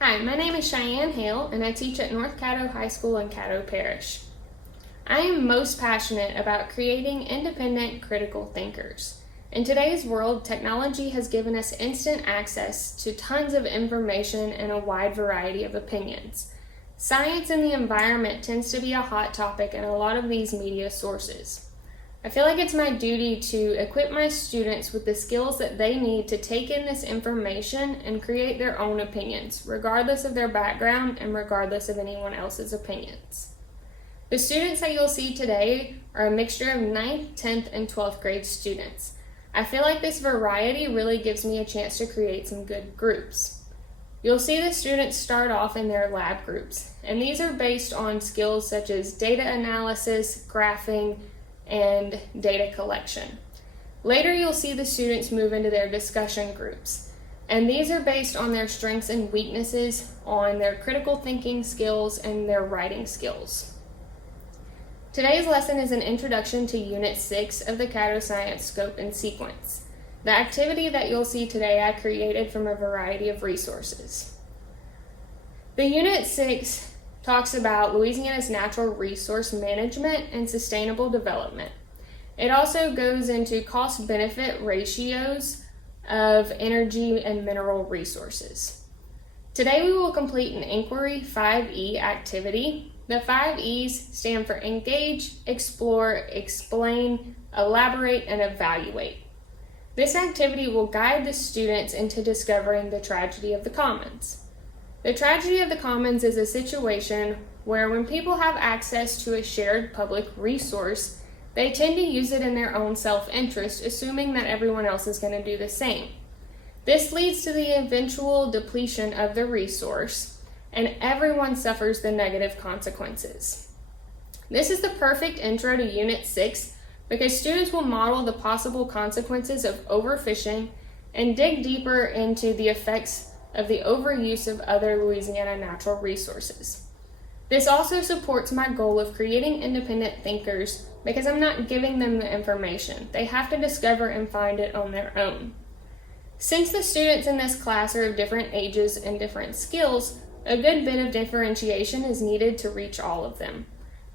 Hi, my name is Cheyanne Hale, and I teach at North Caddo High School in Caddo Parish. I am most passionate about creating independent, critical thinkers. In today's world, technology has given us instant access to tons of information and a wide variety of opinions. Science and the environment tends to be a hot topic in a lot of these media sources. I feel like it's my duty to equip my students with the skills that they need to take in this information and create their own opinions, regardless of their background and regardless of anyone else's opinions. The students that you'll see today are a mixture of 9th, 10th, and 12th grade students. I feel like this variety really gives me a chance to create some good groups. You'll see the students start off in their lab groups, and these are based on skills such as data analysis, graphing, and data collection. Later, you'll see the students move into their discussion groups, and these are based on their strengths and weaknesses, on their critical thinking skills, and their writing skills. Today's lesson is an introduction to Unit 6 of the Caddo Science Scope and Sequence. The activity that you'll see today I created from a variety of resources. The Unit 6 talks about Louisiana's natural resource management and sustainable development. It also goes into cost-benefit ratios of energy and mineral resources. Today we will complete an Inquiry 5E activity. The 5 E's stand for engage, explore, explain, elaborate, and evaluate. This activity will guide the students into discovering the tragedy of the commons. The tragedy of the commons is a situation where when people have access to a shared public resource, they tend to use it in their own self-interest, assuming that everyone else is going to do the same. This leads to the eventual depletion of the resource, and everyone suffers the negative consequences. This is the perfect intro to Unit 6 because students will model the possible consequences of overfishing and dig deeper into the effects of the overuse of other Louisiana natural resources. This also supports my goal of creating independent thinkers because I'm not giving them the information. They have to discover and find it on their own. Since the students in this class are of different ages and different skills, a good bit of differentiation is needed to reach all of them.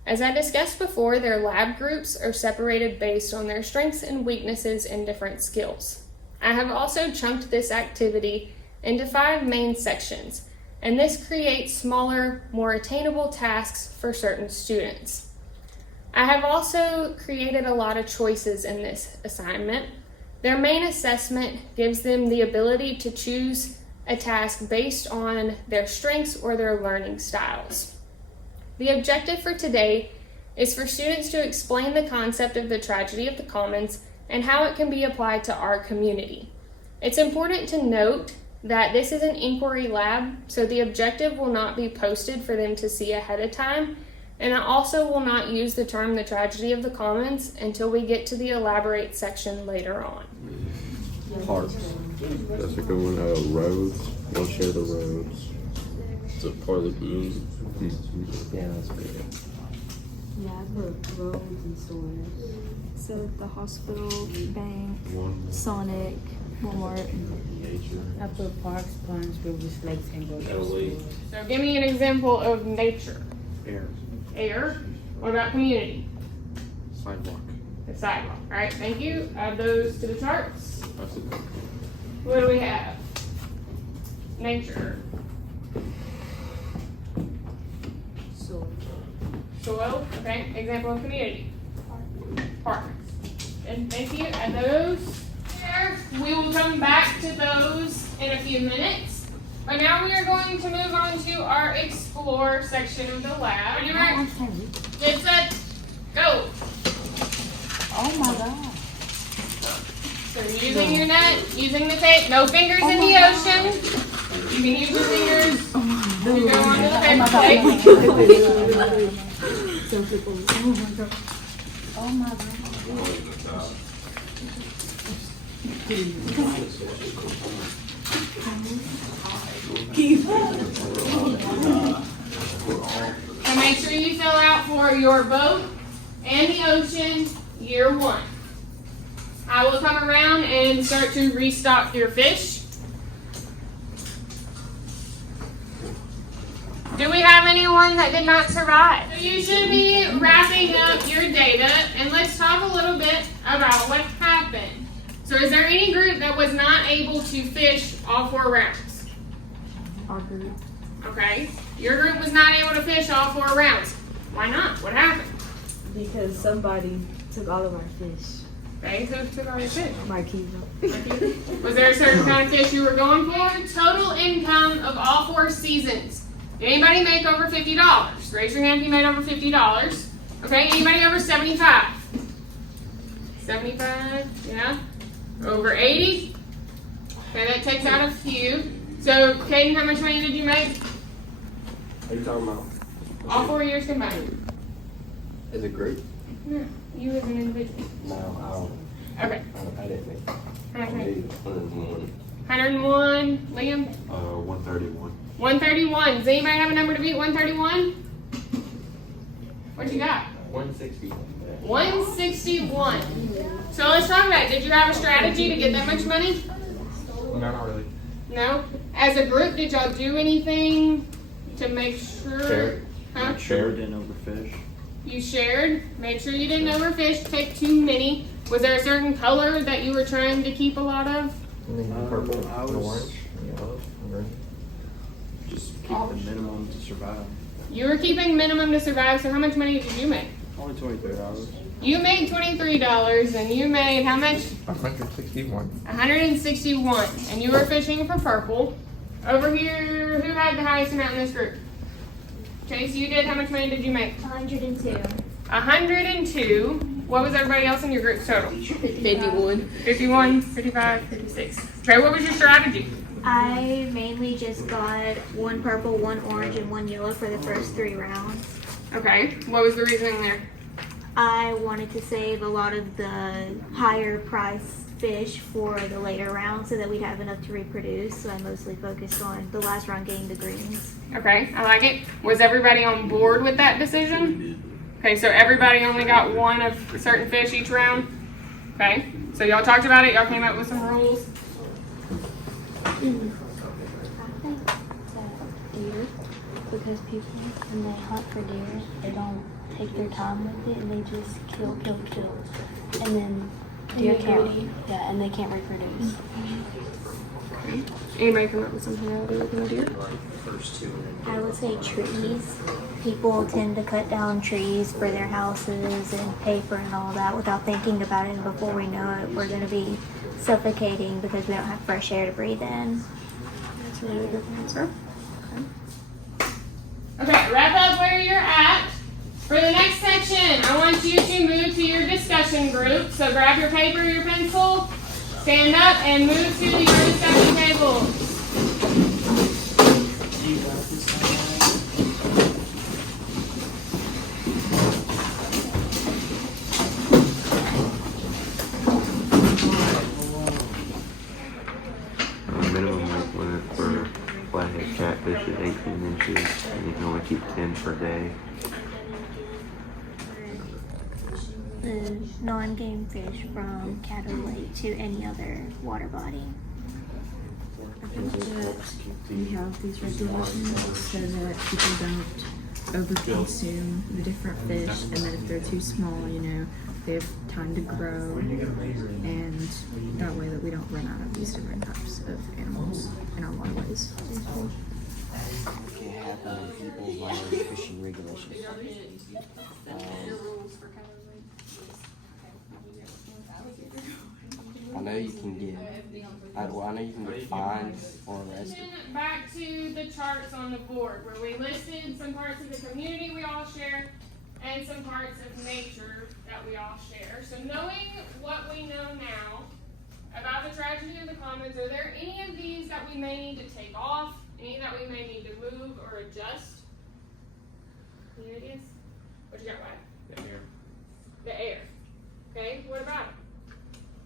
As I discussed before, their lab groups are separated based on their strengths and weaknesses and different skills. I have also chunked this activity into 5 main sections, and this creates smaller, more attainable tasks for certain students. I have also created a lot of choices in this assignment. Their main assessment gives them the ability to choose a task based on their strengths or their learning styles. The objective for today is for students to explain the concept of the tragedy of the commons and how it can be applied to our community. It's important to note that this is an inquiry lab, so the objective will not be posted for them to see ahead of time, and I also will not use the term the tragedy of the commons until we get to the elaborate section later on. Parks. That's a good one. Roads. We'll share the roads. It's a part of the community. Mm-hmm. Yeah, that's good. Yeah, I put roads and stores. So the hospital, bank, Sonic, Walmart. I put parks, ponds, rivers, lakes, and grocery stores. So give me an example of nature. Air. Air. What about community? Sidewalk. The sidewalk. All right, thank you. Add those to the charts. That's it. What do we have? Nature. Soil. Okay. Example of community. Parks. And thank you. Add those there. We will come back to those in a few minutes. But now we are going to move on to our explore section of the lab. Are you ready? Get set. Go. Oh my God. So using your net, using the tape, no fingers in the ocean. You can use your fingers to go onto the paper plate. Oh my God. So make sure you fill out for your boat and the ocean year 1. I will come around and start to restock your fish. Do we have anyone that did not survive? So you should be wrapping up your data, and let's talk a little bit about what happened. So is there any group that was not able to fish all 4 rounds? Our group. Okay. Your group was not able to fish all 4 rounds. Why not? What happened? Because somebody took all of our fish. Okay, who took all your fish? Marquita. Was there a certain kind of fish you were going for? Total income of all 4 seasons. Did anybody make over $50? Raise your hand if you made over $50. Okay, anybody over 75? 75, yeah. Over 80? Okay, that takes out a few. So, Caden, how much money did you make? What are you talking about? All 4 years combined. As a group? No, you as an individual. No, Okay. I didn't make. How much money? 101. 101. Liam? 131. 131. Does anybody have a number to beat 131? What you got? 160. 161. So let's talk about it. Did you have a strategy to get that much money? No, not really. No? As a group, did y'all do anything to make sure? Share. Huh? Share. Didn't overfish. You shared. Made sure you didn't overfish. Take too many. Was there a certain color that you were trying to keep a lot of? Purple, I was- orange, yellow, green. Just keep the minimum to survive. You were keeping minimum to survive. So how much money did you make? Only $23. You made $23, and you made how much? 161. 161. And you were fishing for purple. Over here, who had the highest amount in this group? Chase, you did. How much money did you make? 102. 102. What was everybody else in your group's total? 51. 51, 55, 56. Okay, what was your strategy? I mainly just got 1 purple, 1 orange, and 1 yellow for the first 3 rounds. Okay, what was the reasoning there? I wanted to save a lot of the higher price fish for the later rounds so that we'd have enough to reproduce. So I mostly focused on the last round getting the greens. Okay, I like it. Was everybody on board with that decision? Okay, so everybody only got 1 of certain fish each round? Okay, so y'all talked about it, y'all came up with some rules? I think that deer, because people, when they hunt for deer, they don't take their time with it and they just kill. And then deer can't, and they can't reproduce. Anybody come up with something other than deer? I would say trees. People tend to cut down trees for their houses and paper and all that without thinking about it. And before we know it, we're going to be suffocating because we don't have fresh air to breathe in. That's a really good answer. Okay, wrap up where you're at. For the next section, I want you to move to your discussion group. So grab your paper, your pencil, stand up, and move to your discussion table. Minimum weight limit for flathead catfish is 18 inches, and you can only keep 10 per day. The non-game fish from Caddo Lake to any other water body. I think that we have these regulations so that people don't overconsume the different fish, and that if they're too small, they have time to grow, and that way that we don't run out of these different types of animals in our waterways. It can't happen when people violate fishing regulations. I know you can get fined or arrested. Back to the charts on the board where we listed some parts of the community we all share and some parts of nature that we all share. So knowing what we know now about the tragedy of the commons, are there any of these that we may need to take off? Any that we may need to move or adjust? Any ideas? What you got, Wyatt? The air. The air. Okay, what about it?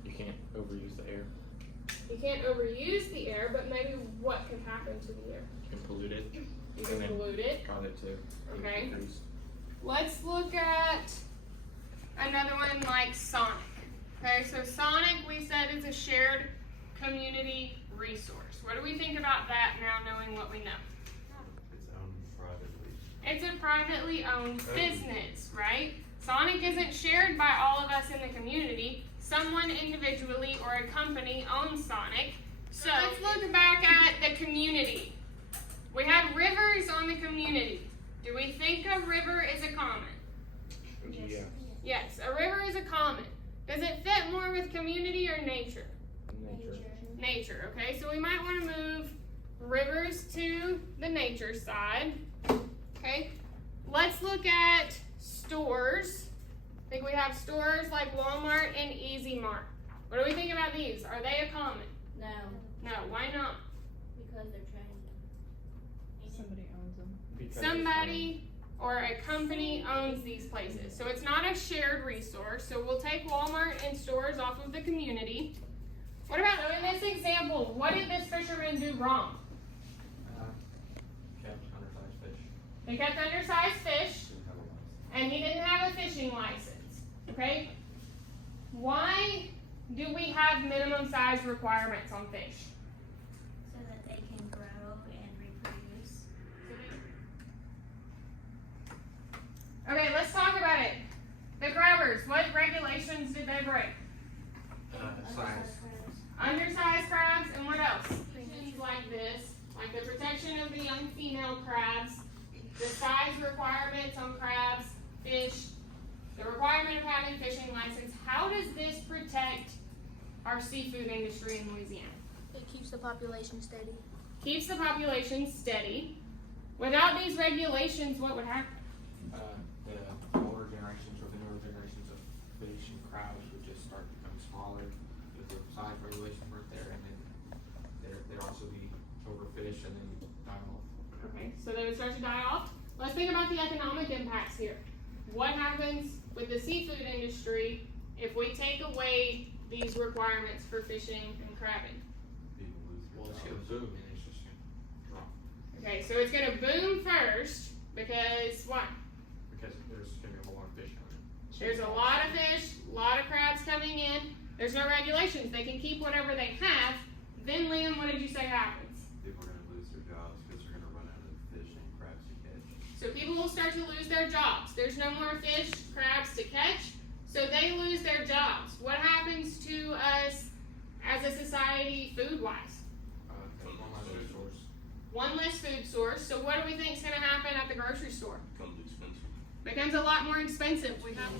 You can't overuse the air. You can't overuse the air, but maybe what can happen to the air? You can pollute it. You can pollute it. Cause it to Okay. increase. Let's look at another one like Sonic. Okay, so Sonic we said is a shared community resource. What do we think about that now, knowing what we know? Its own private It's a privately owned business, right? Sonic isn't shared by all of us in the community. Someone individually or a company owns Sonic. So let's look back at the community. We have rivers on the community. Do we think a river is a common? Yeah. Yes, a river is a common. Does it fit more with community or nature? Nature. Nature, okay? So we might want to move rivers to the nature side. Okay, let's look at stores. I think we have stores like Walmart and Easy Mart. What do we think about these? Are they a common? No, No, why not? because they're trendy. Somebody owns them. Because Somebody or a company owns these places. So it's not a shared resource. So we'll take Walmart and stores off of the community. What about, in this example, what did this fisherman do wrong? kept undersized fish. He kept undersized fish and he didn't have a fishing license. Okay? Why do we have minimum size requirements on fish? So that they can grow and reproduce. Okay, let's talk about it. The crabbers, what regulations did they break? Size. Undersized crabs and what else? Things like this, like the protection of the young female crabs, the size requirements on crabs, fish, the requirement of having fishing license. How does this protect our seafood industry in Louisiana? It keeps the population steady. Keeps the population steady. Without these regulations, what would happen? The older generations or the newer generations of fish and crabs would just start becoming smaller because the size regulations weren't there, and then there'd also be overfished and then die off. Okay, so they would start to die off. Let's think about the economic impacts here. What happens with the seafood industry if we take away these requirements for fishing and crabbing? Well, it's gonna boom and it's just gonna drop Okay, so it's gonna boom first because what? because there's gonna be a whole lot of fish on it. There's a lot of fish, a lot of crabs coming in. There's no regulations. They can keep whatever they have. Then Liam, what did you say happens? People are going to lose their jobs because they're going to run out of fish and crabs to catch. So people will start to lose their jobs. There's no more fish, crabs to catch, so they lose their jobs. What happens to us as a society food-wise? One less food source. One less food source. So what do we think is going to happen at the grocery store? Becomes expensive. Becomes a lot more expensive. We have.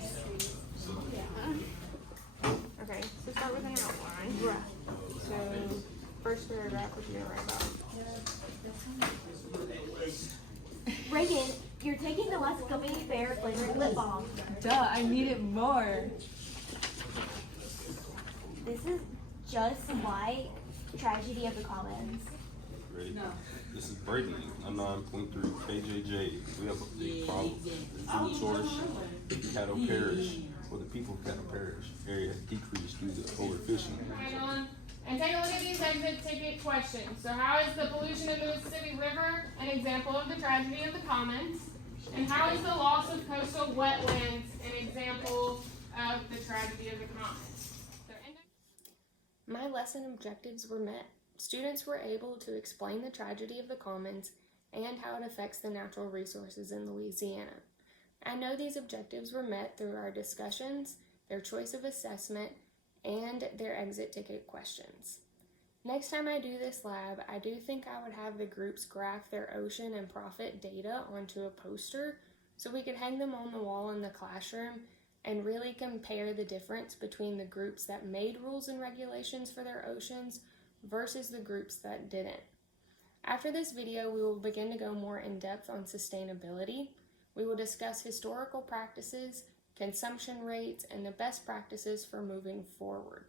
Okay, so start with an outline. Right. So first paragraph, what you gonna write about? Reagan, you're taking the last gummy bear flavored lip balm. Duh, I needed more. This is just like Tragedy of the Commons. Ready? No. This is breaking a 9.3 KJJ. We have a big problem. Food source, Caddo Parish, or the people of Caddo Parish area decreased due to overfishing. Right on. And take a look at these exit ticket questions. So how is the pollution of the Mississippi River an example of the tragedy of the commons? And how is the loss of coastal wetlands an example of the tragedy of the commons? My lesson objectives were met. Students were able to explain the tragedy of the commons and how it affects the natural resources in Louisiana. I know these objectives were met through our discussions, their choice of assessment, and their exit ticket questions. Next time I do this lab, I do think I would have the groups graph their ocean and profit data onto a poster so we could hang them on the wall in the classroom and really compare the difference between the groups that made rules and regulations for their oceans versus the groups that didn't. After this video, we will begin to go more in depth on sustainability. We will discuss historical practices, consumption rates, and the best practices for moving forward.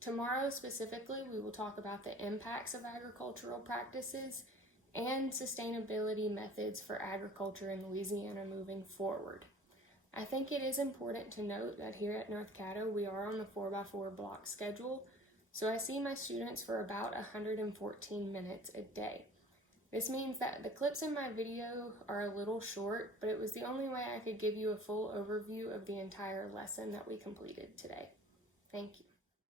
Tomorrow specifically, we will talk about the impacts of agricultural practices and sustainability methods for agriculture in Louisiana moving forward. I think it is important to note that here at North Caddo, we are on the 4x4 block schedule, so I see my students for about 114 minutes a day. This means that the clips in my video are a little short, but it was the only way I could give you a full overview of the entire lesson that we completed today. Thank you.